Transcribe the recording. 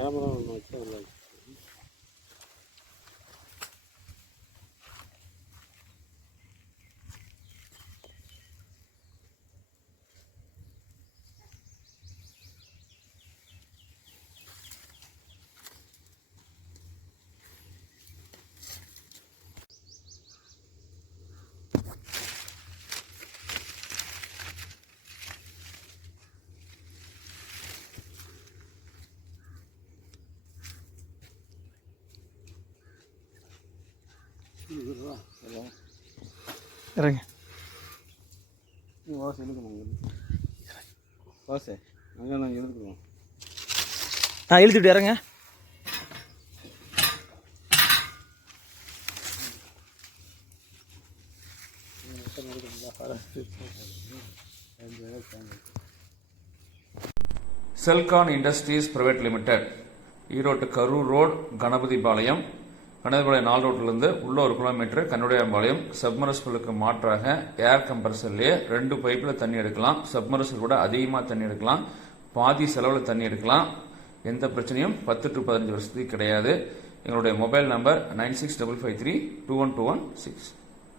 Camera ஒன்று வச்சு அதில் இறங்க வாசை இழுக்கணும் வாசை அங்கே நாங்கள் இழுத்துக்குவோம் இழுத்துட்டு இறங்க செல்கான் இண்டஸ்ட்ரீஸ் பிரைவேட் லிமிடெட், ஈரோட்டு கரூர் ரோடு, கணபதிபாளையம் 4 ரோட்லேருந்து உள்ள 1 கிலோமீட்டர் கண்ணுடையாம்பாளையம். சப்மர்சிபிளுக்கு மாற்றாக ஏர் கம்ப்ரஸர்லேயே 2 பைப்பில் தண்ணி எடுக்கலாம். சப்மர்சிபிள் கூட அதிகமாக தண்ணி எடுக்கலாம். பாதி செலவில் தண்ணி எடுக்கலாம். எந்த பிரச்சனையும் 10 to 15 வருஷத்துக்கு கிடையாது. எங்களுடைய மொபைல் நம்பர் 9655321216.